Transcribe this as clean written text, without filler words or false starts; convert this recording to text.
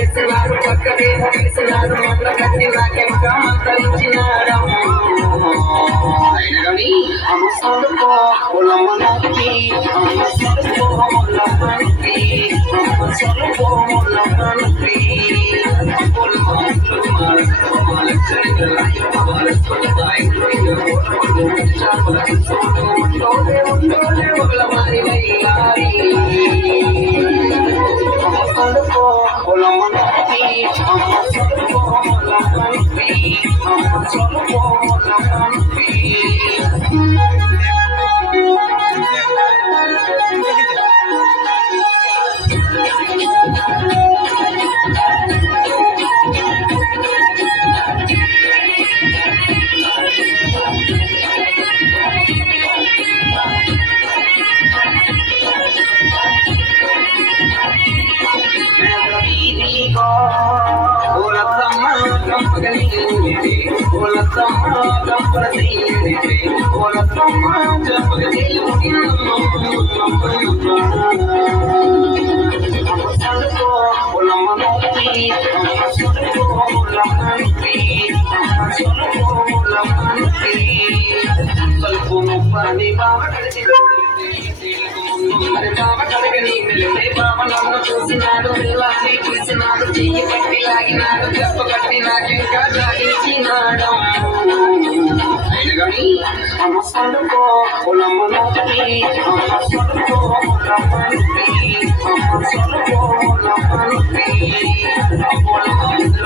చేస్తున్నారు పక్కదేమో తీస్తున్నారు మొదల కట్టి నాకెంకా మంతరించినాడు అయిన కానీ అమ్మ సొడుకో పొలమ్మ నొప్పి అమ్మ సొడుకో మొల్లమ్మ నొప్పి అమ్మ సొడుకో మొల్లమ్మ నొప్పి చూసినాడు చూసినాడు చెయ్యి కట్టి లాగినాడు చెప్ప కట్టి నాకెంకా సాగించినాడు అయిన కానీ అమ్మ సొడుకో పొలమ్మ నొప్పి అమ్మ సొడుకో పొలమ్మ నొప్పి అమ్మ సొడుకో పొలమ్మ నొప్పి పొలమ్మ నొప్పి